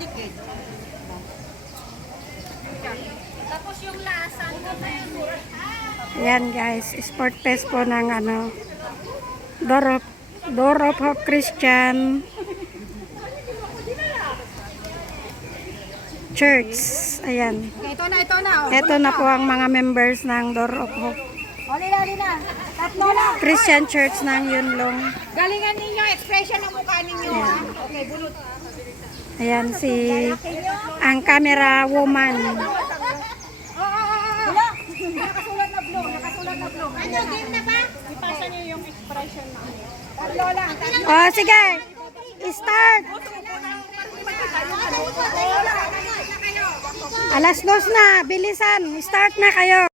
dikit. Tapos yung lasa. Ayan guys, sport fest po ng ano, Door of Hope Christian Church. Ayan. Ito na. Oh. Ito na po ang mga members ng Door of Hope Oli na. Tatlo na. Christian Church ng Yunlong. Galingan ninyo, expression ng mukha ninyo. Ha? Okay, bulot. Ayan si ang camera woman. Wala. Nakasulat na blue. Ano, game na ba? Ipasa niyo yung expression na. Tatlo lang. Oh, sige. Start. Alas 2 na. Bilisan. Start na kayo.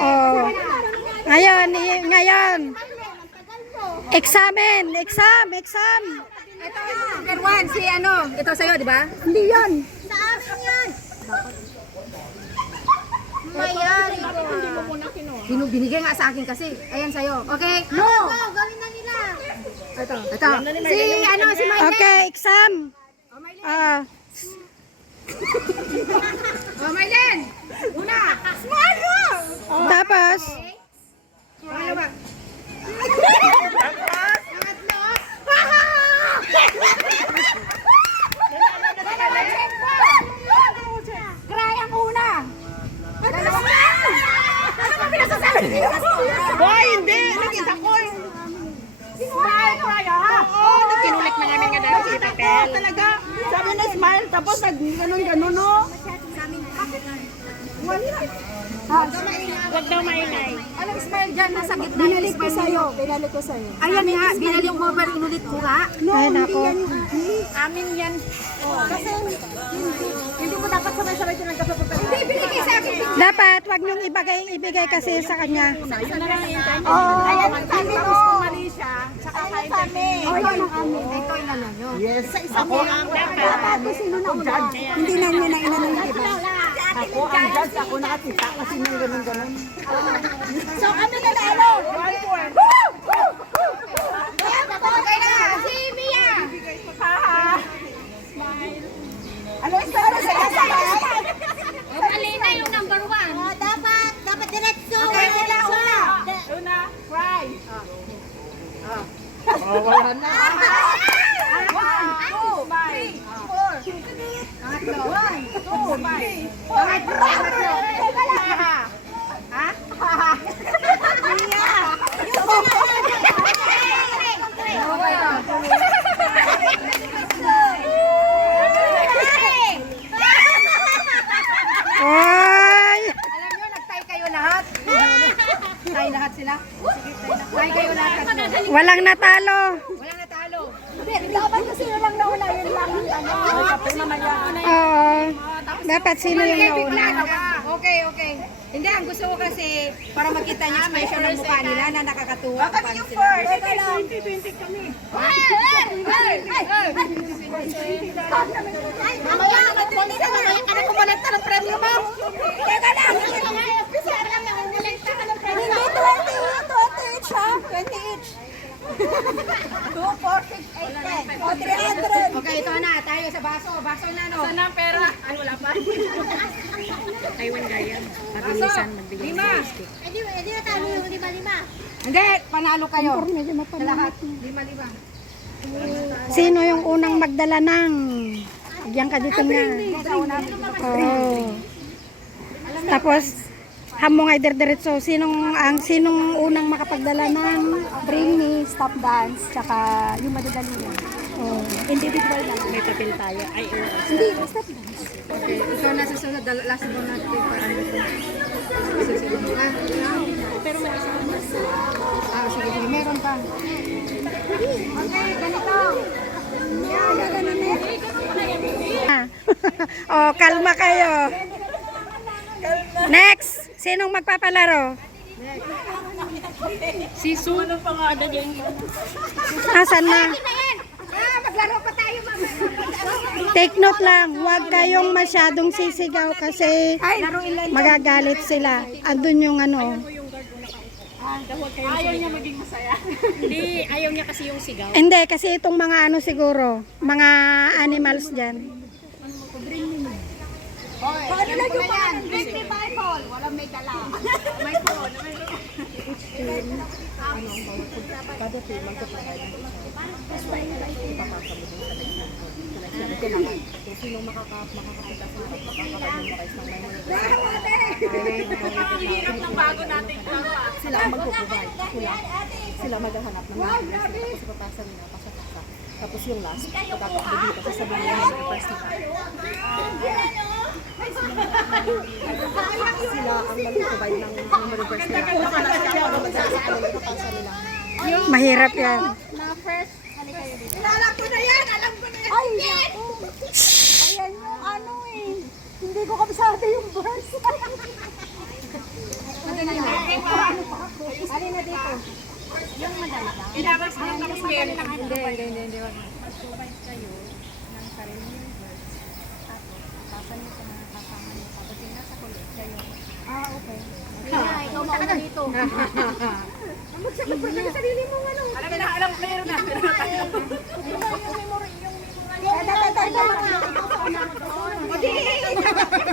Oh. Ngayon. Exam. Ito, number 1, si ano? Ito sa'yo, di ba? Hindi yan. Sa akin yan. Mayari ko. Binigay nga sa akin kasi. Ayan sa'yo. Okay? No! Gawin na nila. Ito. Si Maylene. Okay, exam. Oh, Maylene. Ah, Oh, Maylene. Una. Smile mo! tapos Ano ba? Cry ang una. Dalawa. Ano ba pinasasabi niyo? Boy, hindi! Nakita ko yung... Smile, cry ha? Oo, kinulik na namin nga dahil si Papel. Talaga, sabi na smile, tapos nag-ganon-ganon, no? Huwag daw maingay. Anong smile dyan? Nasa gitna yung smile niyo. Binalik ko sa'yo. Ayan nga, binalik mo ba inulit ko nga? ay nako. Amin yan. Kasi hindi mo dapat sabay-sabay ito nagkapapapal. Hindi, binigay sa akin. Dapat wag niyong ibigay kasi sa kanya. Ayan ang kami Tapos kung mali siya, tsaka kahit kami. Ito inano nyo. Yes, ako ang dapat. Sino na una? Hindi na niya na inanong, di ba? Ako ang judge, ako nakatita kasi nang ganon-ganon. So kami nanalo. 1 point. Okay na. Si Mia. Ano yung stara sa kasa? Mali na yung number 1. Dapat diretso. Okay, una. Una, cry. Wala na. 1, 2, 3, 4. Pangatlo. 1, 2, 3, 4. Pangatlo. Ha? Mia. Oy! Alam nyo, nag-tie kayo lahat. Tie lahat sila. Tie kayo lahat. Walang natalo. Wala natalo. Dapat kasi sino lang nauna, yun lang ang tanong. Oo. Dapat sino yung nauna. Okay. Hindi, ang gusto ko kasi para makita niyo expression ng mukha nila na nakakatuwa. Bakit Paano yung sila- first? 2020 kami. Mamaya, magpunta na ngayon ka na kumonekta ng premyo mo. Teka lang. Hindi, 20 each ha? 20 each. 2, 4, 6, 8, 10. O, 300. Okay, ito na. Tayo sa baso. Baso na, no? Sana ang pera. Ay, wala pa. Taiwan gaya. Baso. Lima. Hindi na tayo yung lima-lima. Hindi, panalo kayo. Sa lahat. Lima-lima. Sino yung unang magdala ng? Diyan ka dito nga. Oh. Tapos, hamong ay diretso. Sinong unang makapagdala ng Bring me, stop dance, tsaka yung madadali yan. oh. Individual lang. May papel tayo. Ay, Hindi, stop dance. Okay, ikaw na susunod. Last mo na ito. Susunod na. Pero may isang Sige, sige. Meron pa. Okay, ganito. oh, kalma kayo. Next, sinong magpapalaro? si Su. Anong pangalan yan? Asan na? Maglaro pa tayo, mama. Take note lang, huwag kayong masyadong sisigaw kasi magagalit sila. Andun yung ano. Ayaw niya maging masaya. Hindi, ayaw niya kasi yung sigaw. Hindi, kasi itong mga ano siguro, mga animals dyan. Paano lang yung pangalan? Bring me Bible. Walang may dala. May phone. Ang hirap ng bago natin bago ah. Sila ang magpo-provide. Sila maghahanap ng mga tapos ipapasa nila, pasa-pasa. Tapos yung last, pagkakakbo dito, sasabihin nila yung first nila. Sila ang mag-provide ng reverse nila. Ipapasa nila. Mahirap yan. Alam ko na yan! Alam ko na yan! Ay, naku! Ayan yung ano eh. Hindi ko kabisado yung verse. Alin na dito? Ilabas mo yung kapil. Hindi. Ikaw mauna dito. Alam ko meron na.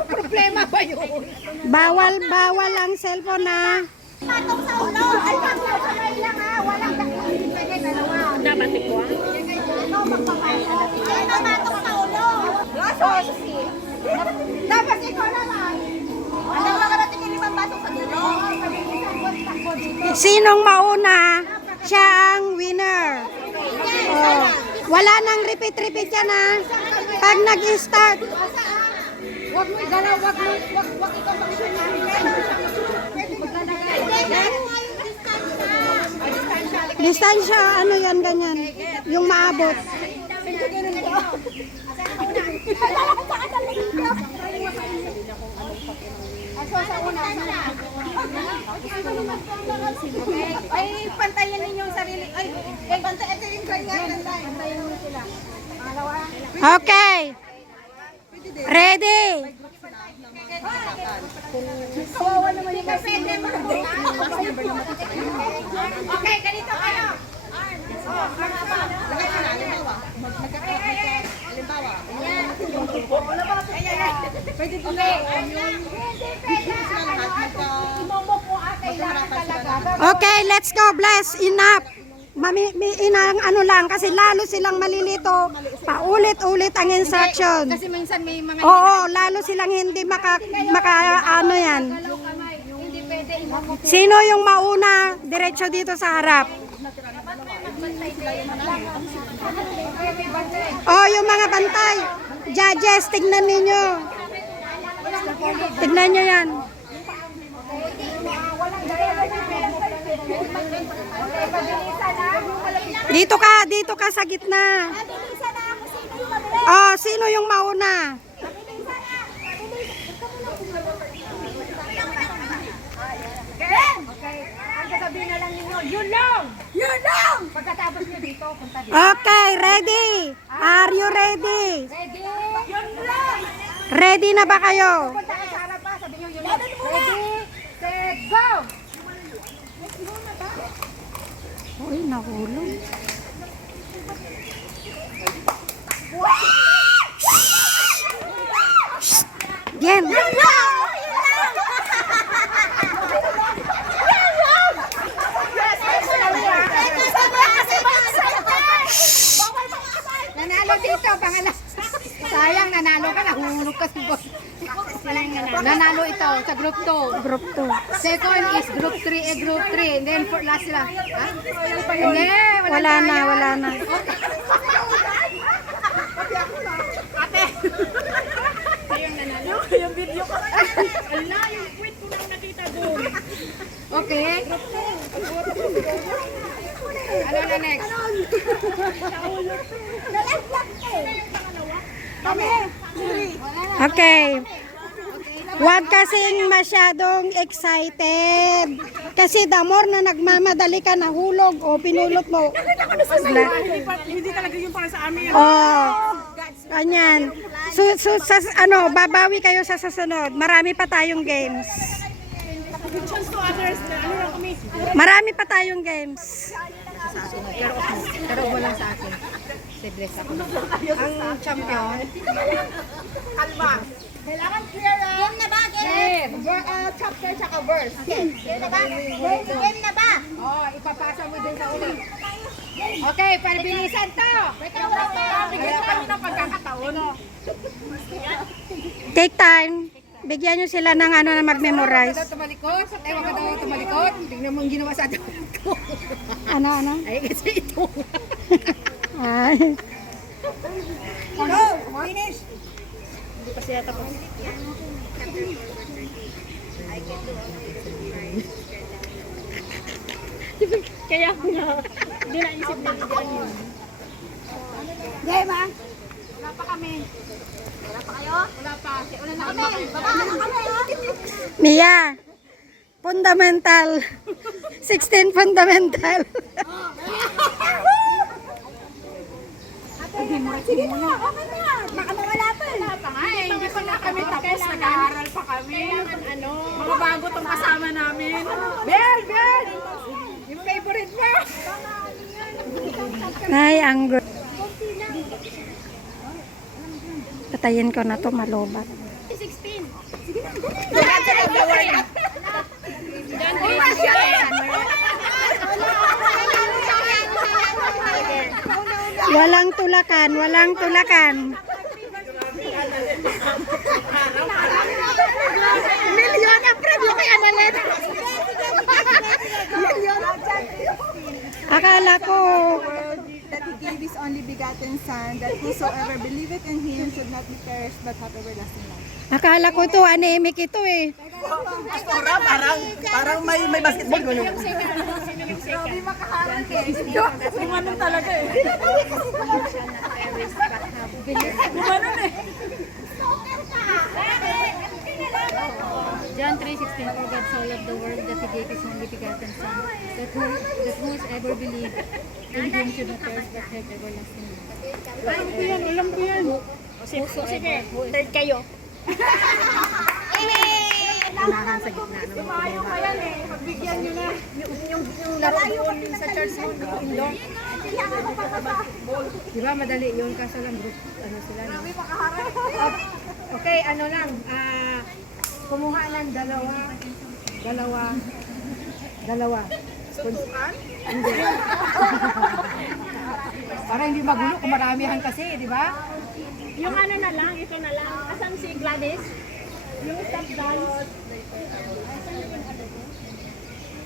Problema ba yun? Bawal ang cellphone na. Patong sa ulo. Ay, patong sa ulo lang ha. Walang dakitin. Pwede dalawa. Dapat ikaw. Ito, magpapatong. Ay, patong sa ulo. Dapat ikaw na lang. Ano ba karating yung 5 baso sa dulo? Sinong mauna, siya ang winner. Oh. Wala nang repeat-repeat yan ha. Pag nag-start, Huwag mo igalaw, huwag ikaw distansya, ano yan, ganyan. Yung maabot. Ay, pantayan ninyo yung sarili. Ay, pantay, ito yung kanya. Pantayan mo sila. Okay. Ready? Kawawa naman yung pwede mo. Okay, ganito kayo. Pwede din na. Imomo po kailangan talaga. Okay, let's go. Bless. Enough. Inang ano lang kasi lalo silang malilito. Paulit-ulit ang instruction. Kasi minsan may mga Oo, lalo silang hindi maka ano yan. kamay. Hindi pwede imomo. Sino yung mauna diretso dito sa harap? Oh, yung mga bantay. Judges, tignan ninyo. Tignan nyo yan. Dito ka sa gitna. Oh, sino yung mauna? Yun lang! Yun lang! Pagkatapos nyo dito, punta dito. Okay, ready? Are you ready? Ready? Yun lang! Ready na ba kayo? Punta ka sa harap pa, sabi nyo yun lang. Ready, set, go! Uy, nahulog. Jen! Nanalo dito, pangalan. Sayang, nanalo ka, nahulog ka sa boss. Nanalo ito sa group 2. Group 2. Second is group 3, group 3. And then for last sila. Ha? Hindi, Wala na, tayo. wala na. Ate. Yung video ko. Okay. Ano na next? Okay. Huwag kasing masyadong excited. Kasi the more na nagmamadali ka, nahulog o pinulot mo. Hindi talaga yung para sa amin. Oh, ganyan. Babawi kayo sa susunod. Marami pa tayong games. Chance to others na ano lang kami. Marami pa tayong games. Pero wala sa akin. Si Bless ako. Ang champion. Kalma. Kailangan clear ah. Game na ba? Game? Chapter tsaka verse. Game na ba? Game na ba? Oh, ipapasa mo din sa ulit. Okay, pabilisan to. Bigyan kami ng pagkakataon. Take time. Bigyan nyo sila ng ano na mag-memorize. Daw tumalikod. Eh, wag ka daw tumalikod. Tingnan mo ang ginawa sa atin. Ano? Ay, kasi ito. Ay. Go! Finish! Hindi pa siya tapos. Kaya nga, hindi naisip na bigyan yun. Game ah! Wala pa kami. Wala pa kayo? Wala pa. Wala na Kami! kami. Baba na kami ah! Mia. Fundamental. 16 fundamental. Sige na! Okay na! Baka mawala pa eh! Pa nga eh. Hindi pa na kami tapos. Nag-aaral pa kami. Ano? Mga bago tong kasama namin. Bel! Bel! Yung favorite mo. Ay, ang good. Patayin ko na to, malobat. 16. Walang tulakan, walang tulakan. Milyon ang premyo kay Analet. Akala ko, that he gave his only begotten Son, that whosoever believeth in him should not be perished but have everlasting life. akala ko to, anemic ito eh. Parang may basketball ko yun. Gumanon talaga eh. Gumanon eh. John 3:16, for God so loved the world that he gave his only begotten Son, that whosoever believe in him should not perish but have everlasting life. Alam ko yan. Sige, third kayo. Unahan sa gitna ng mga kumuha. Pagbigyan nyo na. Yung laro doon sa church mo, indoor. Diba madali yun kaso lang group, ano sila. No? Okay, ano lang. Kumuha lang dalawa. Hindi. Para hindi magulo kung maramihan kasi, di ba? Yung ano na lang, ito na lang. Asan si Gladys? Yung stop dance.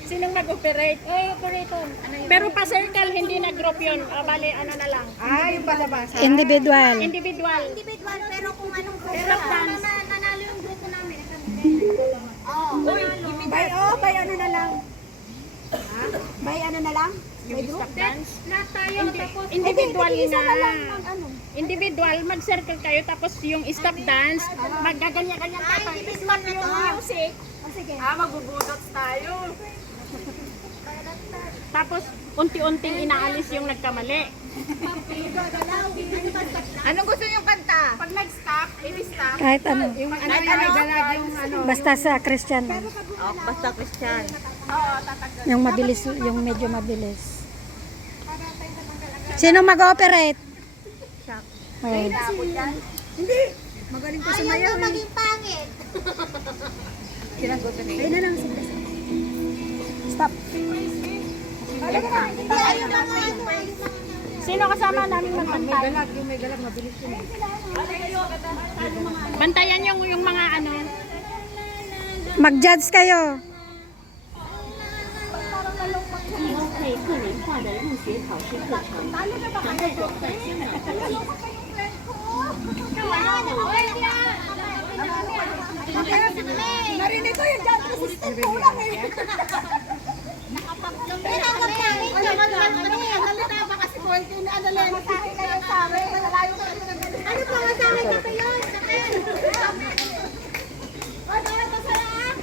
Sinong mag-operate? Operator. Pero pa-circle, hindi na group yun. Bali, ano na lang. Yung palabasa. Individual. Individual. Individual, pero kung anong Pero dance. nanalo yung grupo namin. By ano na lang. May ano na lang? Yung stop dance. Lahat tayo, tapos Individual Isa na lang na. ano. Individual, mag-circle kayo. Tapos yung stop dance, maggaganyan-ganyan tayo. Stop yung music. Sige. Magbubudot tayo. Tapos, unti-unting inaalis yung nagkamali. Anong gusto niyong kanta? Pag nag-stop, i-stop. Kahit ano. Yung ano, yung ano. Basta sa Christian. Oh, basta Christian. Yung mabilis, yung medyo mabilis. Sino mag-operate? Wait. Magaling ko sumayaw. Ayaw maging pangit. Ayun na lang. Stop. Ayaw na nga. Sino kasama namin magbantay? Yung may galag, mabilis yun. Bantayan yung mga ano. Mag-judge kayo. Narinig ko yung dance resistant kulang eh. Pinanggap namin. Nalita pa kasi po. Ano lang, masakit kayo sa amin. Malalayo ka kami ng ganun. Ano pa, masakit ka pa yun? Sakit. Ano pa sa lang?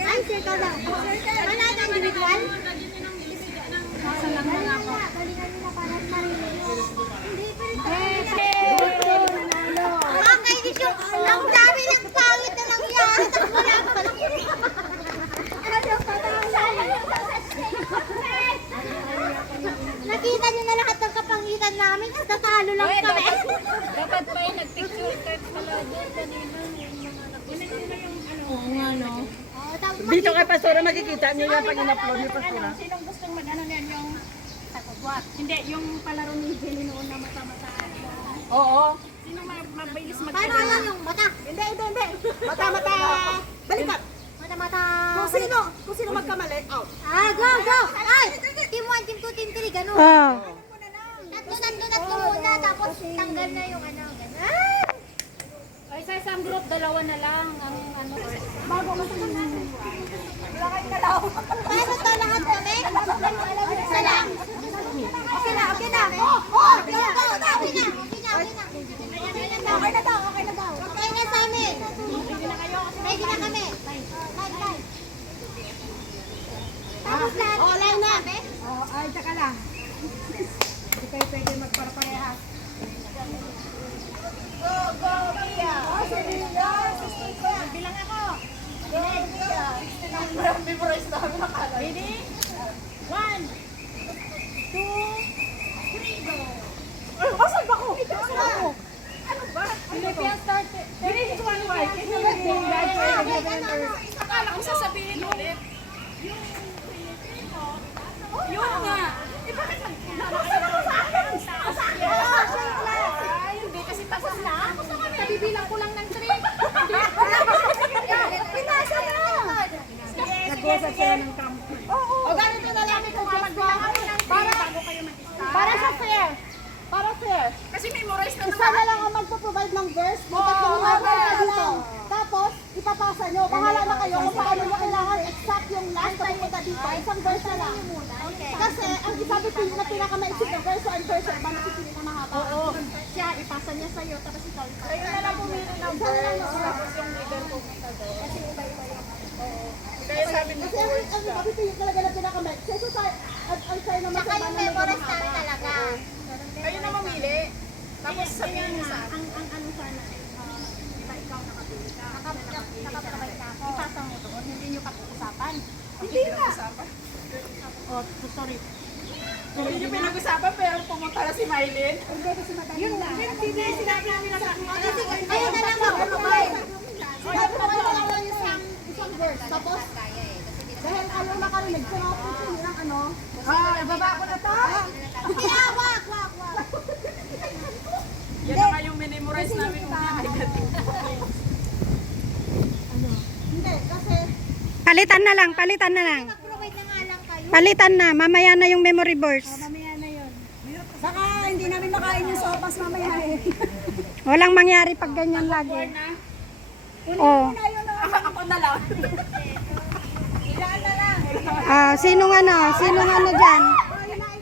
Ay, circle lang. Wala na individual? Galingan nila para marinig. Hindi, pero nakakainis yung ang dami ng pangit na nangyari. Tapos wala pa lang. Nakita niyo na lahat ng kapangitan namin. Tatalo lang kami. Dapat pa yung nag-picture card pala doon kanina. Oo nga, no? Dito kay Pastora makikita niyo yung pag in-upload niyo Pastora. Sinong gustong mag-ano niyan yung takot? Hindi, yung palaro ni Jenny noon na mata-mata. Oo. Sino mabilis mag- Paano yan yung mata? Hindi. Mata-mata. Balikat. Mata-mata. Kung sino magkamali, out. Go! Ay! Team 1, team 2, team 3, ganun. Oh. Tatlo muna, tapos tanggal na yung ano, ganun. Ay, sa isang group, dalawa na lang ang ano. Paano to lahat kami? Isa lang. Okay na. Okay na. Okay na sa amin. Ready na kami. Live. Tapos lahat. Live na. Ay, tsaka lang. Hindi kayo pwede magparaparehas. Bilang ako. Ready? 1, 2, 3, go. Asan ba ko? Ano ba? Philippine start. This is one way. Akala ko sasabihin ulit. Yun nga. Eh, bakit nagkakasin ako sa akin? Ay, hindi kasi tapos na. Kabibilang ko lang ng 3. Pinasa na. Nag-usap sila ng kampo. O ganito na lang ito. Magbilang ako ng 3 bago kayo mag-start. Para sa fair. Para fair. Kasi memorize na Isa na lang ang magpo-provide ng verse. May tatlong number dito. Tapos, ipapasa nyo. Bahala na kayo kung paano nyo kailangan exact yung last na pumunta dito. Isang verse na lang. Kasi, ang isabi na pinakamaisip na verse ang verse ba nakipili na mahaba? Oo. Siya, ipasa niya sa'yo. Tapos ikaw ipasa. Kayo na lang pumili ng verse. Tapos yung leader pumunta doon. Kasi iba-iba yung Kaya sabi ni kasi ang sabi ko yung talaga na pinakamaisip. Kasi ang sa'yo naman sa mga memorize namin talaga. kayo na mamili. Tapos sabihin niyo sa akin. Ang ano sana, diba ikaw nakapili ka? Nakapili ka ako. Ipasa mo doon, hindi nyo pag-uusapan. Hindi na. Oh, sorry. Hindi niyo pinag-usapan pero pumunta na si Mylene. Yun na. Hindi, sinabi namin na sa akin. Kayo na lang mag-provide. Sinabi ko na lang yung isang verse. Tapos, dahil ano nakarinig, pinapit ng ano. Ibaba ko na to. Kaya, wag. Yan na nga yung minimorize namin una. Hindi, kasi Palitan na lang. mag-provide na nga lang kayo. Palitan na. Mamaya na yung memory verse. Baka hindi namin makain yung sopas mamaya eh. Walang mangyari pag ganyan lagi. Oh. Ako na lang. Sinong ano dyan?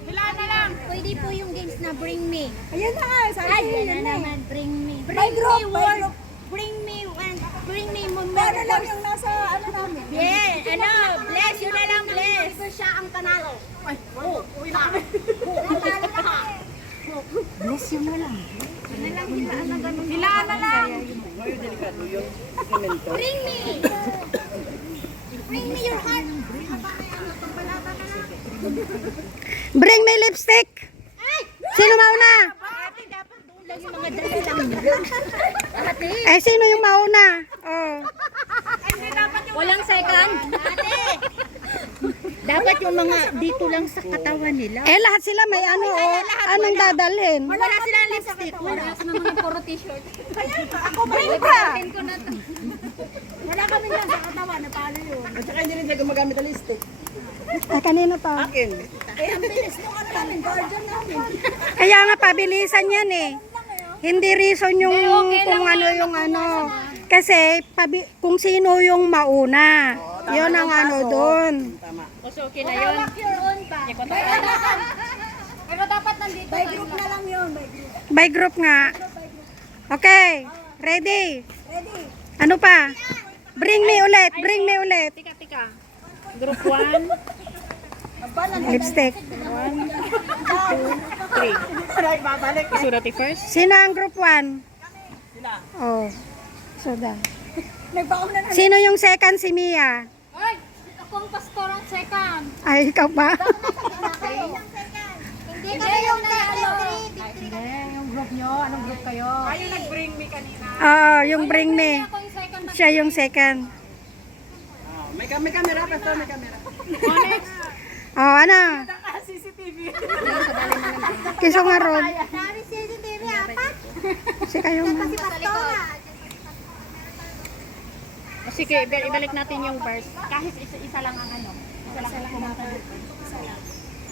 Ilan na lang. Pwede po yung games na bring me. Ayan na nga, sabi Ay, ko, yan na naman, bring me. By group, by group. Bring me one. Bring me Pero lang yung nasa ano namin. Yeah, ano, bless, yun na lang, bless. Siya ang panalo. Uwi na kami. Bless you mo lang. Hilaan na lang. Bring me! Bring me your heart! Bring me lipstick. Sino mauna? Eh, sino yung mauna? Oh. Walang second. Dapat yung mga dito lang sa katawan nila. Eh, lahat sila may ano, oh. Anong dadalhin? Wala silang lipstick. Wala naman yung puro t-shirt. Wala kami lang sa katawan, na paano yun? At saka hindi rin siya gumagamit ng lipstick. Ah, kanino to? Akin. Eh, ang bilis nung ano namin, guardian namin. Kaya nga, pabilisan yan eh. Hindi reason yung kung ano yung ano. Kasi, kung sino yung mauna. Yun ang ano doon. So, okay na yun. Walk your own pa. Pero dapat nandito. By group na lang yun, by group. By group nga. Okay, ready? Ready? Ano pa? Bring me ulit, bring me ulit. Tika. Group 1, Lipstick. 3. Isurati first. Sino ang group 1? Oh, soda. Nagbaon na Sino yung second? Si Mia. Ay! Akong pastor ang second. Ay, ikaw ba? Hindi kami yung nanalo. Yung group nyo, anong group kayo? Kayo nag-bring me kanina. Yung bring me. Ako yung second. Siya yung second. May camera, pastor, may camera. Oh, ano? CCTV. Kiso nga ron. Dari CCTV, apat. Si kayo Kasi nga. pastora. O sige, ibalik natin yung verse. Kahit isa lang ang ano. Isa lang ang kumanta.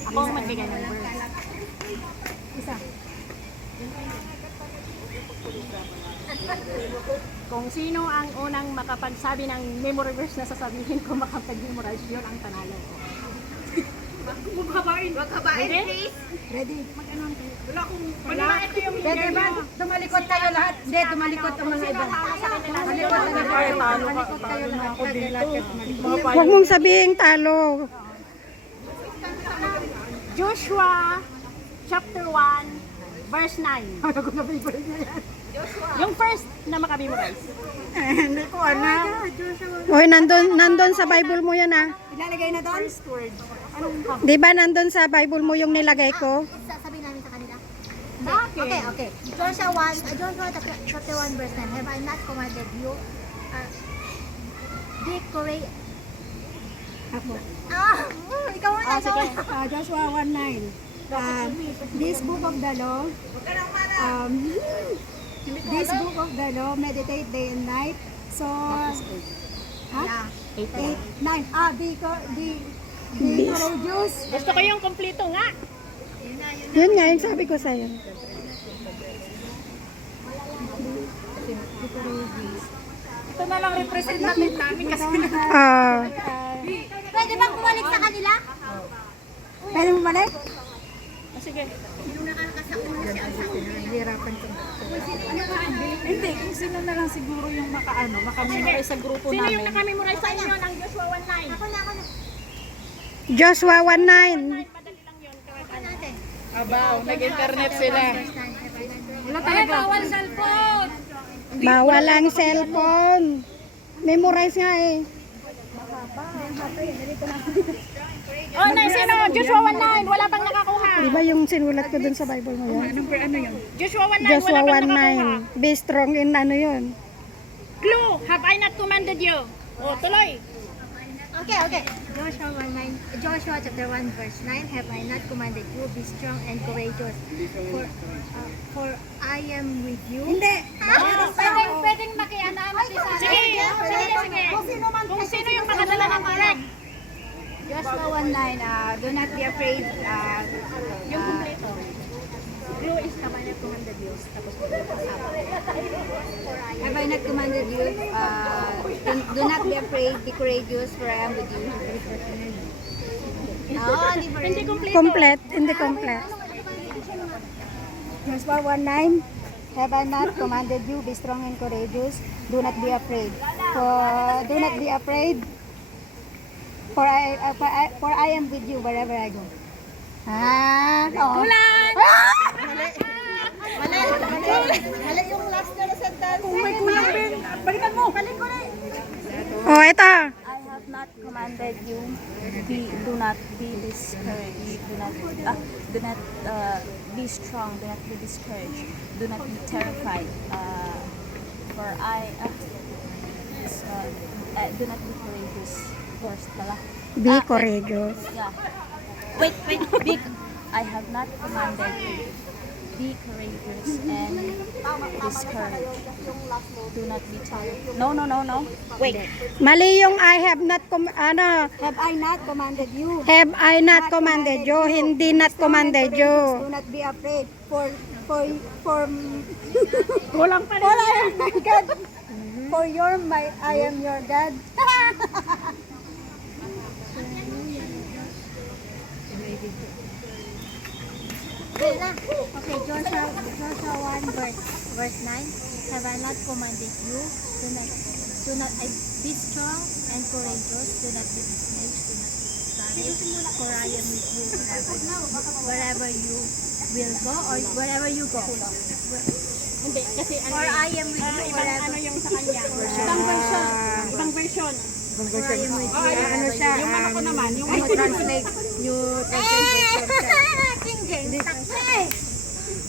Ako ang magbigay ng verse. Kung sino ang unang makapagsabi ng memory verse na sasabihin ko makapag-memorize, yun ang panalo ko. Maghabain. Maghabain, please. Wala, ito yung Pwede ba? Tumalikot kayo lahat. Hindi, tumalikot ang mga iba. Tumalikot kayo lahat. Huwag mong sabihin talo. Joshua chapter 1 verse 9. Yung first na makamemorize. Hindi ko alam. Hoy, nandun sa Bible mo yun ah. Ilalagay na doon? Di ba nandun sa Bible mo yung nilagay ko? Sasabihin namin sa kanila. Bakit? Okay. Joshua chapter 1 verse 9. Have I not commanded you? Be courageous. Ikaw muna. Joshua 1:9. This book of the law, this book of the law, meditate day and night. So, ha? 8, 9. Be courageous. Gusto ko yung kompleto nga. Yun nga, yung sabi ko sa'yo. Ito na lang representative namin kasi Pwede bang bumalik sa kanila? Pwede mo balik? Sige. Hindi, kung sino na lang siguro yung makamemorize sa grupo Sino yung namin. nakamemorize sa inyo ng Joshua 1:9? Ako na. Joshua 1:9. Madali lang yun. Natin. Abaw, nag-internet sila. Wala talaga. Bawal cellphone. Bawal ang cellphone. Memorize nga eh. Oh, na sino? Joshua 1:9. Wala pang nakakuha. Di ba yung sinulat ko dun sa Bible mo yun? Joshua 1:9. Joshua Wala pang nakakuha. 1:9. Be strong in ano yun. Clue. Have I not commanded you? Oh, tuloy. Okay. Joshua chapter 1 verse 9. Have I not commanded you? Be strong and courageous. For I am with you. Hindi. Pwedeng makianama si Sarah. Sige. Kung sino yung makadala ng correct. Joshua 1:9. Do not be afraid. Yung kumpleto. Clue is have I not commanded you. Tapos Have I not commanded you? Do not be afraid. Be courageous, for I am with you. hindi kumpleto. Complete, hindi complete. Joshua 1:9. Have I not commanded you? Be strong and courageous. Do not be afraid. Do not be afraid. For I am with you wherever I go. Kulang! Mali yung last na sentence. Kung may kulang, Ben, balikan mo. Balik ko na. Oh, ito. I have not commanded you, do not be discouraged, do not be strong, do not be discouraged, do not be terrified, for do not be courageous. First pala. Be courageous. Yeah. Wait, I have not commanded you. Be courageous and discouraged. Do not be terrified. No. Wait. Mali yung I have not, Have I not commanded you? have I not commanded you, hindi not commanded you. Do not be afraid. For Kulang pa rin. I am my God. For I am your God. Okay, Joshua 1 verse 9. Have I not commanded you? Do not be strong and courageous. Do not be dismayed. Do not be discouraged. For I am with you wherever you will go or wherever you go. Hindi, kasi For I am with you ibang wherever. ano yung sa kanya. Ibang version. Ibang version. For I am with you. Ano siya? Yung ano ko naman, yung Translate. King James. Takpe.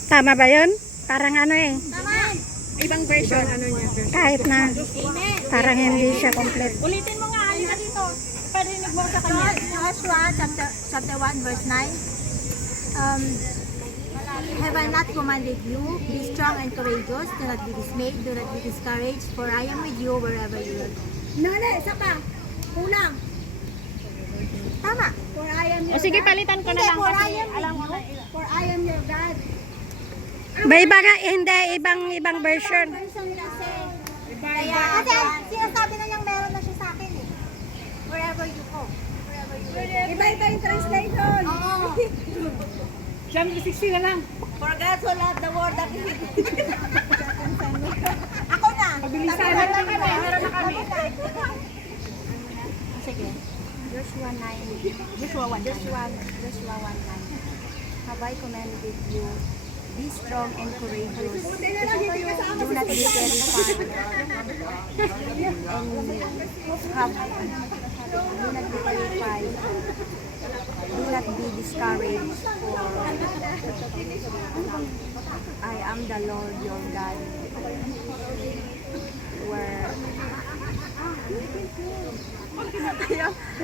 Tama ba yun? Parang ano eh. Naman. ibang version. Ano niya? Kahit na. Parang hindi siya complete. Ulitin mo nga, halika dito. Parinig mo sa kanya. Joshua chapter 1 verse 9. Have I not commanded you? Be strong and courageous. Do not be dismayed. Do not be discouraged. For I am with you wherever you will. Nane, isa pa. Kulang. Tama. For I am your O sige, palitan ko na lang. For I Kasi am alam mo with na. you. For I am your God. May iba nga, hindi, ibang version. Person kasi. Kaya, kasi sinasabi na niyang meron na siya sa akin eh. Wherever you go. Wherever you go. Iba-iba yung translation. Oo. John 3:16 na lang. For God so loved the world that he Ako na. Pabilisan. Meron na kami. Meron na kami. Sige. Joshua 9. Joshua 1:9. Have I commanded you? Be strong and courageous. Do not be terrified. Do not be terrified. Do not be discouraged. I am the Lord your God. Where?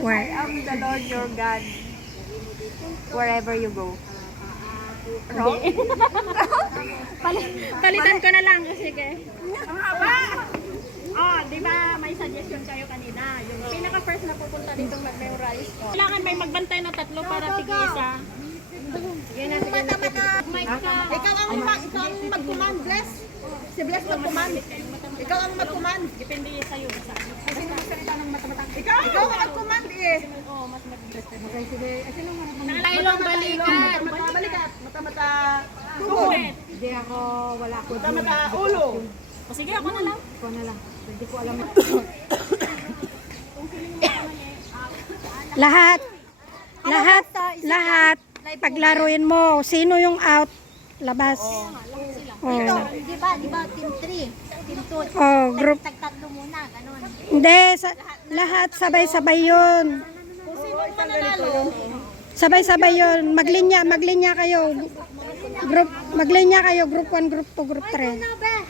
I am the Lord your God. Wherever you go. Palitan ko na lang. Sige. Ang haba. Oh, di ba may suggestion kayo kanina? Yung pinaka-first na pupunta ditong mag-memorize ko. Kailangan may magbantay na 3 para tig-isa. Yan na, sige. Ikaw ang mag-command, Bless. Si Bless mag-command. Ikaw ang mag-command. Depende sa'yo. Ikaw ang mag-command eh. Nalaylong balikan. Balikat. Mata-mata. Kukulit. Hindi ako, wala ako. Mata-mata ulo. O sige, ako na lang. Ako na lang. Hindi ko alam. Lahat, paglaruin mo, sino yung out, labas. Ito, Oh. di ba team 3, team 2. Oh, group. Tag-tatlo muna, ganun. Hindi, lahat sabay-sabay yun. Sabay-sabay yun. Maglinya kayo. Maglinya kayo, group 1, group 2, group 3. Na ba?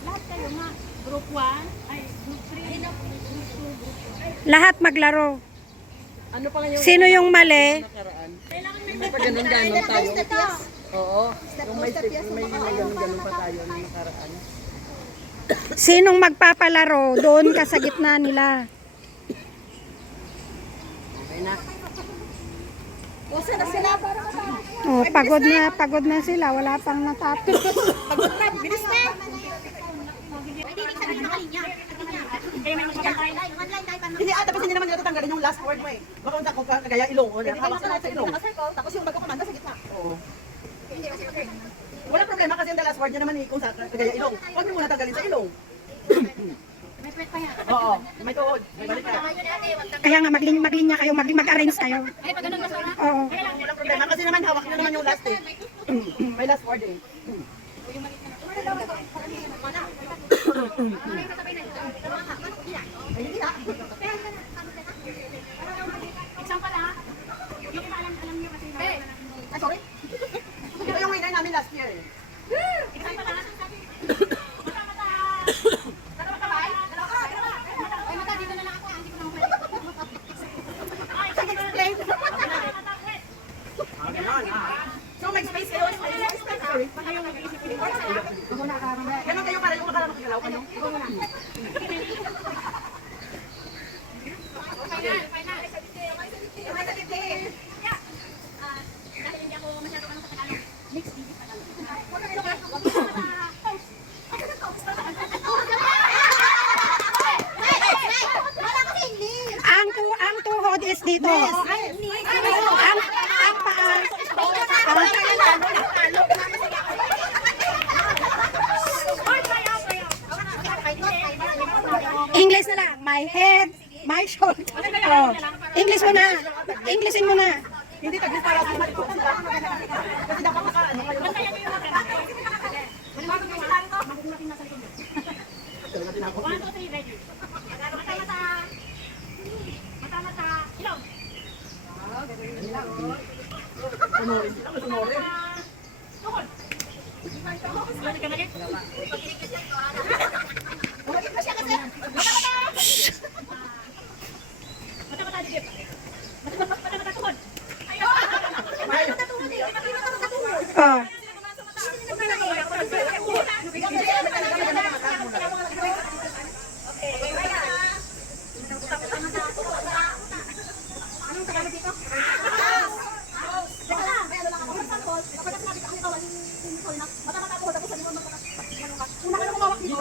Lahat kayo nga. Group 1. Ay, group 3. Lahat maglaro. Ano pa nga yung Sino yung mali? ganun-ganun tayo? Oo. Kung may ganun-ganun pa tayo nung nakaraan. Sinong magpapalaro? Doon ka sa gitna nila. Usa na sila. Oh, pagod na sila. Wala pang natapos. Bilis na. Pwede rin sabihin nakalinya. Kayo may magkakantay. One line tayo pa. Hindi tapos hindi naman nila tatanggalin yung last word mo eh. Baka unta ko kagaya ilong. Hawak ka lang sa ilong. Tapos yung magkukumanda sa gitna. Oo. Wala problema kasi yung the last word niya naman eh kung sa kagaya ilong. Huwag mo muna tanggalin sa ilong. Oo, may tuhod. May balik ka. Kaya nga maglinya kayo, mag-arrange kayo. Oo. Walang problema kasi naman hawak nyo naman yung last eh. May last word eh. Example ha. Yung iba alam niyo kasi Ay, sorry. Ito yung winner namin last year eh. example ha. So may space kayo. Sorry. Ganun kayo para yung makalamak galaw kayo. Dahil hindi ako masyado sa Tagalog. Next video pa lang. Ang tuhod is dito. Ang paa. English na lang. My head, my shoulder. Oh. English mo na. Englishin mo na. Hindi taglis para sa mali ko sila. Kasi dapat makaano kayo. One, two, three, ready. Mata-mata, ilong. Sunurin sila, sunurin. Tuhod. Sumunod ka na rin. Mata-mata, digit. Mata-mata, tuhod. Oh.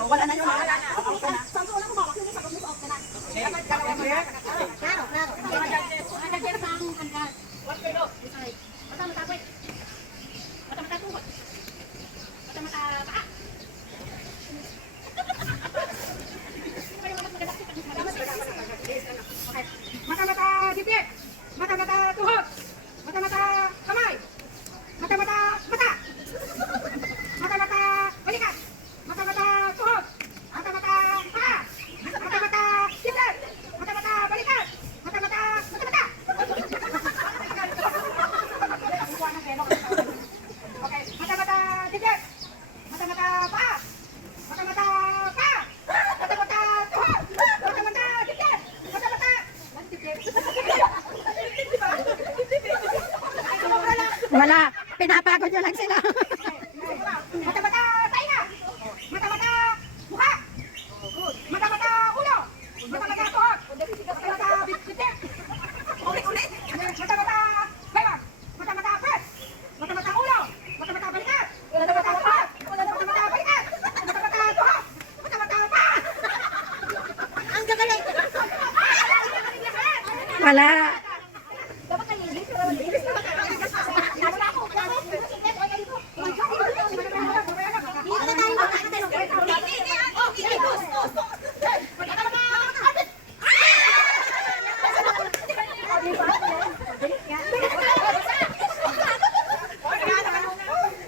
Wala na yun. Mata-mata, tuhod. Mata-mata, paa. Mata-mata dibdib. Mata-mata tuhod. Mata-mata kamay. Mata-mata mata. Mata-mata balikat. Mata-mata tuhod. Mata-mata paa. Mata-mata dibdib. Mata-mata balikat. Mata-mata mata-mata. Okay, mata-mata dibdib. Mata-mata paa. Mata-mata paa. Mata-mata tuhod. Mata-mata dibdib. Mata-mata Wala. Pinapagod nyo lang sila. Mata-mata tainga. Mata-mata mukha. Mata-mata ulo. Mata-mata tuhod. Mata-mata bibig. Ulit-ulit. Mata-mata baywang. Mata-mata pes. Mata-mata ulo. Mata-mata balikat. Mata-mata tuhod. Mata-mata balikat. Mata-mata tuhod. Mata-mata pa. Ang gagaling. Wala.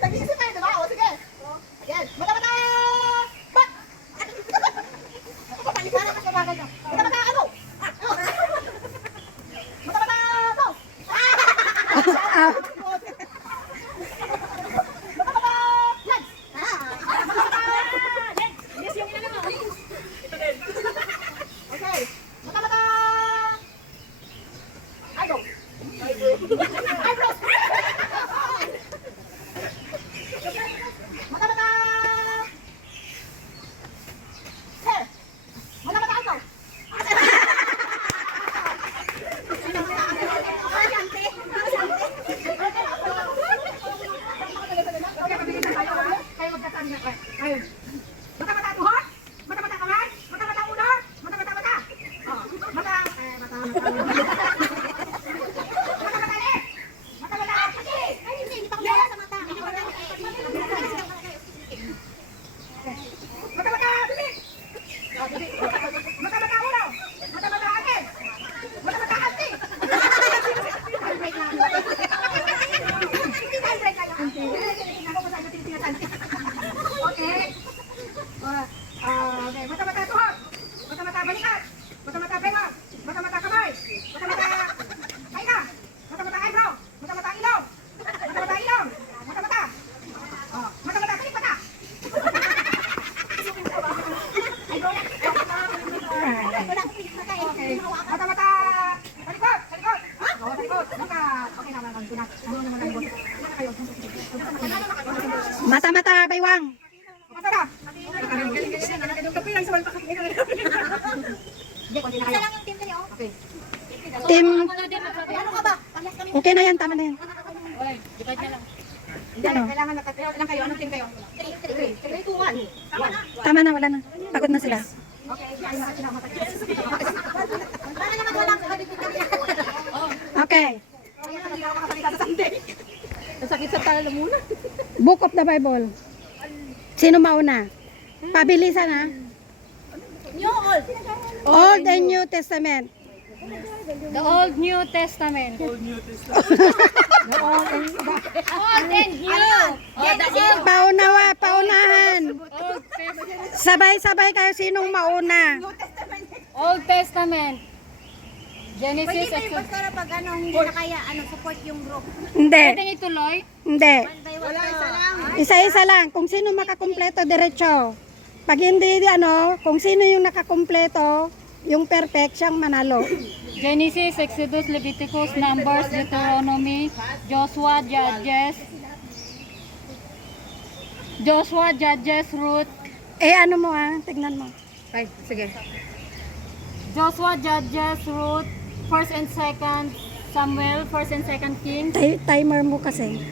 Tag-iisip kayo, diba? O, sige. Yan. Mata-mata! Bat! Papaliparan ka sa bagay nyo. Mata-mata ano? Mata-mata ano? Out. Mata-mata legs! Yes, yung inano mo. Okay. Mata-mata eyebrows. Eyebrows! Mata-mata hair. Mata-mata aso. Kayo magkasama niyo. Kayo. Mata-mata tuhod. Mata-mata kamay. Mata-mata ulo. Mata-mata mata. Oh, mata. Mata-mata leg. Okay naman ang tunak. Ano naman ang boss? Kayo. Mata-mata, baywang. Masara. Kape lang sa wal pa. Hindi, konti na kayo. Lang ang team niyo. Okay. Team, Ano ka ba? Alas kami. okay na yan, tama na yan. Hindi, kailangan lang kayo. Anong team kayo? 3, 2, 1. Tama na, wala na. Pagod na sila. Okay, kayo na sila matagos. Para naman walang kabibig kami. Okay. Kaya hindi ako makasalita sa Sunday. Nasakit sa talamunan. Book of the Bible. Sino mauna? Pabilisan ha. New old. Old and New Testament. The Old New Testament. Old and new. Paunahan. Sabay-sabay kayo sinong mauna. Old Testament. Genesis. Pwede ba yung pastora pag hindi na kaya, support yung group? Hindi. Pwedeng ituloy. Hindi. Wala, isa lang. Isa-isa lang. Kung sino makakumpleto, diretso. Pag hindi, kung sino yung nakakumpleto, yung perfect, siyang manalo. Genesis, Exodus, Leviticus, Numbers, Deuteronomy, Joshua, Judges, Ruth. Ano mo tignan mo. Ay, sige. Joshua, Judges, Ruth, 1st and 2nd Samuel, 1st and 2nd Kings, Timer mo kasi.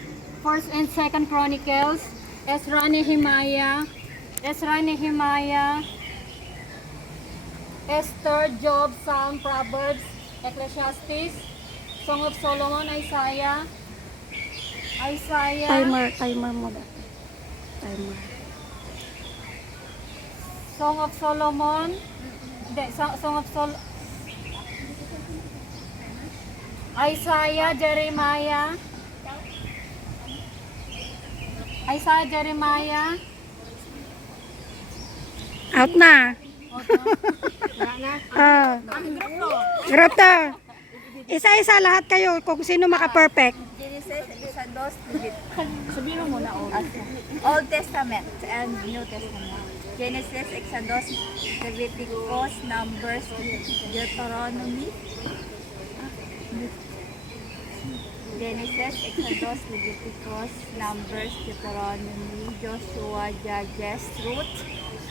1st and 2nd Chronicles, Ezra, Nehemiah, Esther, Job, Psalm, Proverbs, Ecclesiastes, Song of Solomon, Isaiah, Timer mo ba? Timer. Song of Solomon, Isaiah, Jeremiah, Out na. Group to. Isa-isa lahat kayo kung sino maka-perfect. Genesis, Exodus, sabihin mo muna Old Testament and New Testament. Genesis, Exodus, Leviticus, Numbers, Deuteronomy. Genesis, Exodus, Leviticus, Numbers, Deuteronomy, Joshua, Judges, Ruth,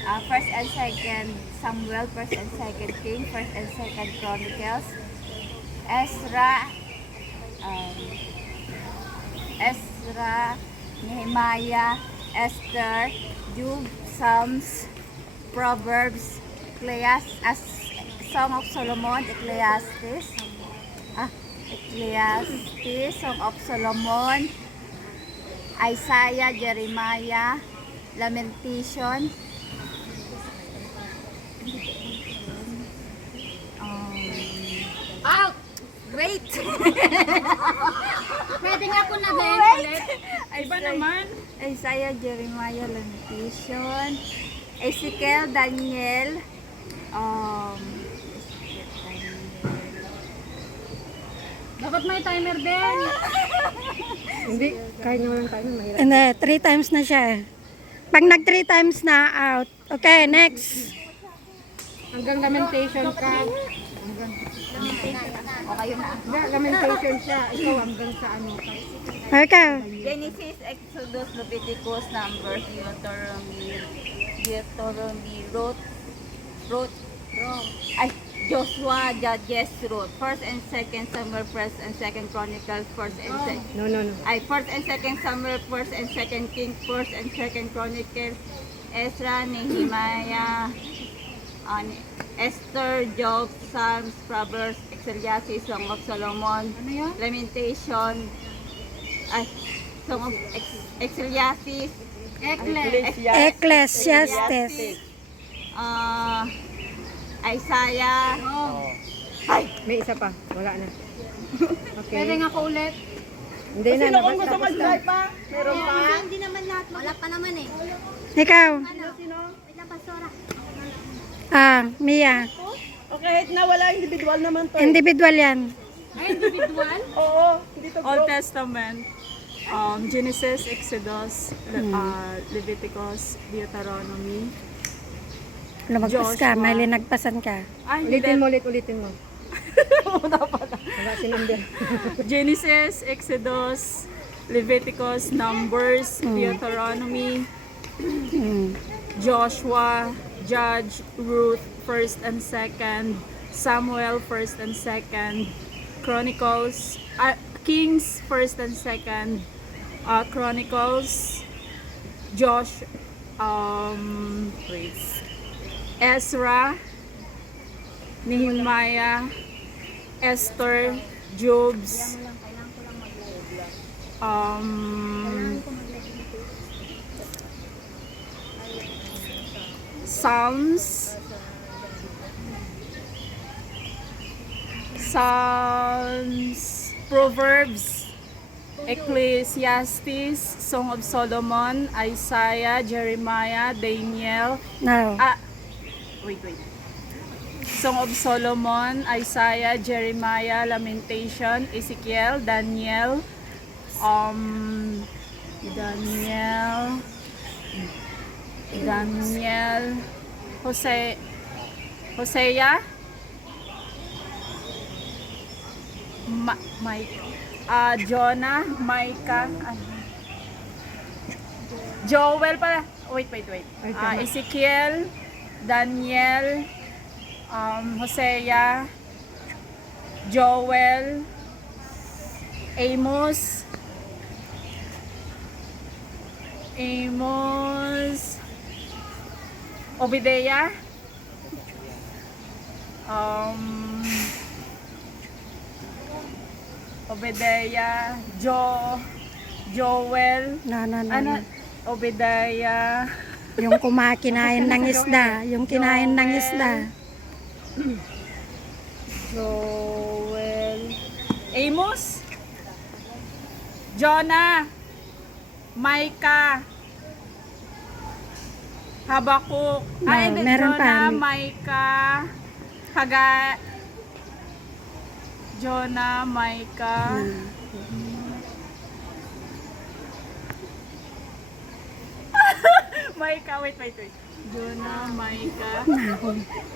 1st and 2nd Samuel, 1st and 2nd King, 1st and 2nd Chronicles, Ezra, Nehemiah, Esther, Job, Psalms, Proverbs, Song of Solomon, Ecclesiastes, Song of Solomon, Isaiah, Jeremiah, Lamentation, Wait! Pwede nga po na din ulit. Iba naman. Isaiah, Jeremiah, Lamentation, Ezekiel, Daniel, Dapat may timer din. Hindi, kahit nga walang tayo, mahirap. Hindi, 3 times na siya. Pag nag 3 times na, out. Okay, next. Hanggang lamentation ka. Hindi, lamentation siya. Ikaw hanggang sa ano ka. Okay. Genesis, Exodus, Leviticus, Numbers, Deuteronomy, Ruth, Joshua, Judges, Ruth, 1st and 2nd Samuel, 1st and 2nd Chronicles, 1st and 2nd. No. 1st and 2nd Samuel, 1st and 2nd King, 1st and 2nd Chronicles, Ezra, Nehemiah, Esther, Job, Psalms, Proverbs, Ecclesiastes, Song of Solomon, Lamentation, Song of Ecclesiastes, Ecclesiastes. Isaiah. May isa pa. Wala na. Okay. Pwede nga po ulit. Hindi na, tapos na. Hindi naman lahat. Wala pa naman eh. Ikaw. Wait lang, pastora. Mia. Okay, nawala individual naman to. Individual yan. Ay, individual? Oo, hindi to Old Testament, Genesis, Exodus, Leviticus, Deuteronomy. Lumagpas ka, may linagpasan ka. Ay, Ulitin mo. Wala pala. Genesis, Exodus, Leviticus, Numbers, Deuteronomy, Joshua, Judge, Ruth, 1st and 2nd, Samuel, 1st and 2nd, Chronicles, Kings, 1st and 2nd, Chronicles, Ezra, Nehemiah, Esther, Jobs, Psalms, Proverbs, Ecclesiastes, Song of Solomon, Isaiah, Jeremiah, Daniel, No. wait. Song of Solomon, Isaiah, Jeremiah, Lamentation, Ezekiel, Daniel, Hosea, Jonah, Micah, Joel pala. Wait. Ezekiel, Daniel, Hosea, Joel, Amos, Obadiah, Joel, No. Obadiah, Yung kinain ng isda. Yung kinain ng isda. Joel, Amos, Jonah, Micah, Habakuk, meron pa. Jonah, Micah, Jonah, Micah, Micah, wait. Jonah, Micah,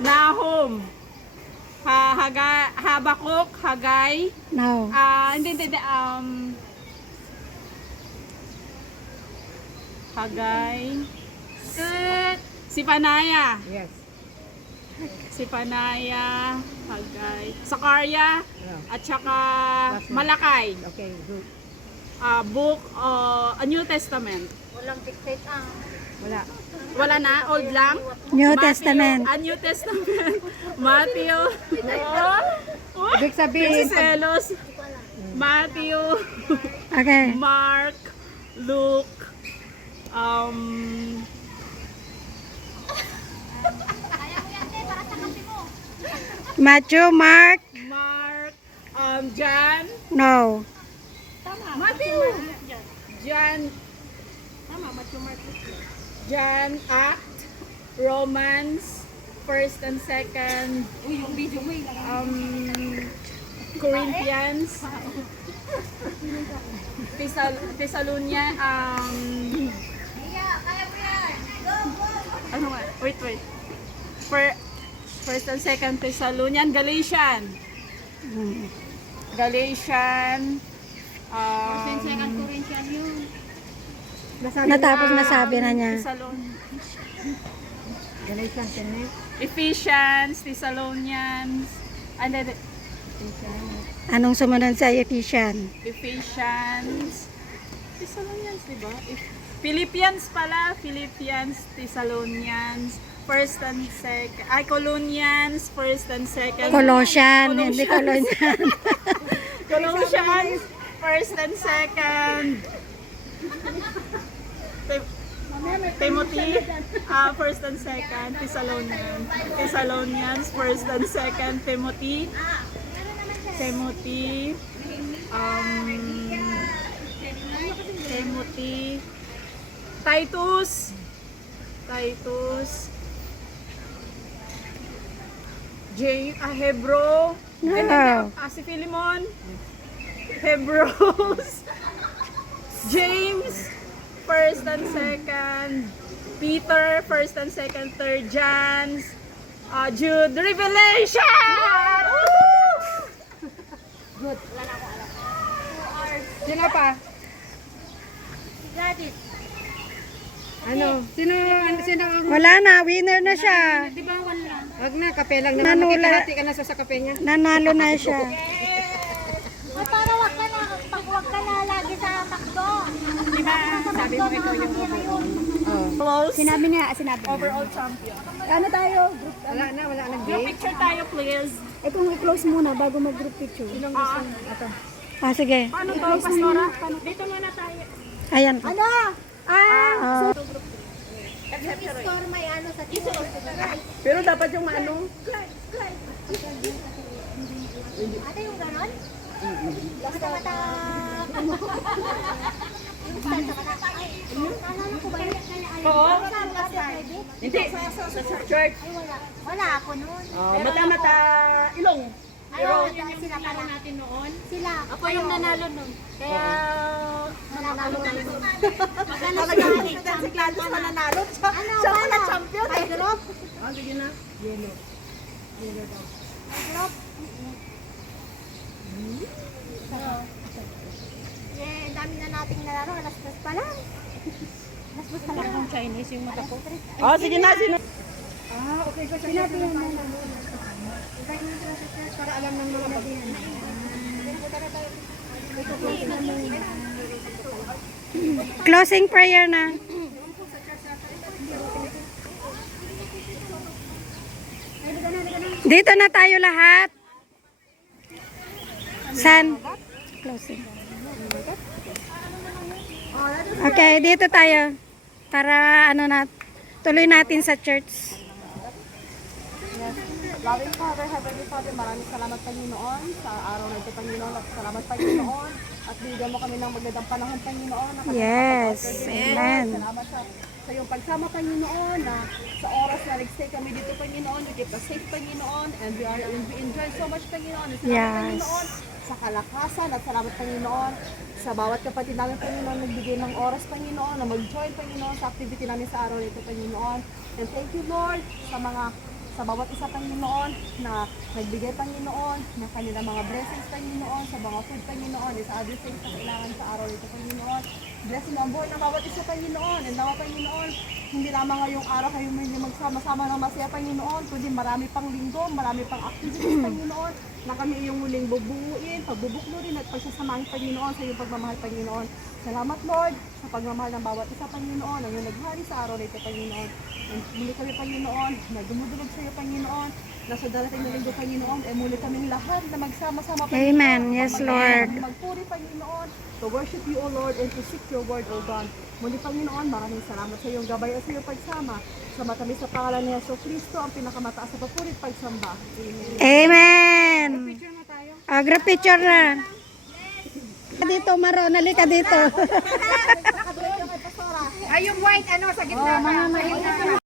Nahum, Habakuk, Haggai, No. hindi, Haggai, si Panaya. Yes. Si Panaya, Haggai, Sakaria, at saka Malakay. Okay, good. Book, New Testament. Wala. Wala na, old lang. New Testament. New Testament. Matthew. Ibig sabihin, Selos. Matthew. Okay. Mark. Luke. Matthew, Mark. John. No. Matthew. John, Act, Romans, 1st and 2nd, Corinthians, Thessalonians, wait. First and 2nd Thessalonian, Galatian, Natapos na sabi na niya. Ephesians, Thessalonians, Anong sumunod sa Ephesians? Thessalonians, diba? Philippians pala, Thessalonians, 1st and 2nd, Colossians, 1st and 2nd, Colossian, hindi Colonian. Colossians, 1st and 2nd, Timothy, 1st and 2nd, Thessalonians, 1st and 2nd, Timothy, Titus, Hebrew, No. si Philemon, Hebrews, James, 1st and 2nd, Peter, 1st and 2nd, 3rd John, Jude, Revelation! Good. Sino pa? Ano? Sino ang... Wala na, winner na siya. Di ba wala? Wag na, kape lang naman. Nanula. Makikihati ka na sa kape niya. Nanalo na siya. Ay, para wag ka na lagi sa McDo. Di ba sabi mo ikaw yung Close. Sinabi niya. overall champion? Ano tayo? Wala na Group nag-game. picture tayo, please. Eh kung i-close muna bago mag-group picture. Ah, sige. Paano to, Pastora? Dito muna tayo. Ayan. Ano? Ah, Store may ano sa t-shirt. Pero dapat yung ano. Ate yung ganon? Mata-mata. Yung stand sa mata. Ay, naalala ko ba yun? Oo. Private? Hindi. Sa church. Ay, wala. Wala ako noon. Mata-mata ilong. Ano, sila pala. Natin noon. Sila. Ako yung nanalo nun. Kaya Mananalo tayo. Talagang si Gladys mananalo. Ano, Siya wala. pala champion May group. Sige na. May group. Eh, dami na nating nalaro. Alas-dos pa lang. Alas-dos pa lang. Chinese yung mata ko. Oh, sige na. Sino? Sinabi yan na. Para alam ng mga closing prayer na. Dito na tayo lahat. San? Closing. Okay, dito tayo. Para ano na, tuloy natin sa church. Loving Father, Heavenly Father, maraming salamat Panginoon sa araw na ito, Panginoon. At salamat Panginoon. At bigyan mo kami ng magandang panahon, Panginoon. Na Yes. Amen. Salamat sa iyong pagsama, Panginoon, na sa oras na nag-stay kami dito, Panginoon. You keep us safe, Panginoon. And we enjoy so much, Panginoon. And salamat, Yes. Panginoon, sa kalakasan. At salamat, Panginoon, sa bawat kapatid namin, Panginoon, nagbigay ng oras, Panginoon, na mag-join, Panginoon, sa activity namin sa araw na ito, Panginoon. And thank you, Lord, sa bawat isa, Panginoon, na nagbigay, Panginoon, ng kanilang mga blessings, Panginoon, sa mga food, Panginoon, and sa other things na kailangan sa araw nito, Panginoon. Blessing ang buhay ng bawat isa, Panginoon, and nawa, Panginoon, hindi lamang ngayong araw kayo hindi magsama-sama ng masaya, Panginoon, kundi marami pang linggo, marami pang activities, Panginoon, na kami iyong muling bubuuin, pagbubuklurin at pagsasamahin, Panginoon, sa iyong pagmamahal, Panginoon. Salamat, Lord, sa pagmamahal ng bawat isa, Panginoon, ang iyong naghari sa araw nito, Panginoon. And muli kami, Panginoon, na dumudulog sa iyo, Panginoon, na sa darating na linggo, Panginoon, ay muli kaming lahat na magsama-sama, Panginoon. Amen. Yes, Lord. Magpuri, Panginoon, to worship you, O Lord, and to seek your word, O God. Muli, Panginoon, maraming salamat sa iyong gabay at sa iyong pagsama. Sama kami sa pangalan ni Yesu Cristo, ang pinakamataas na papuri at pagsamba. Amen. Amen. Group picture na. Dito, Maron. Halika dito. Ay, yung white, ano, sa gitna.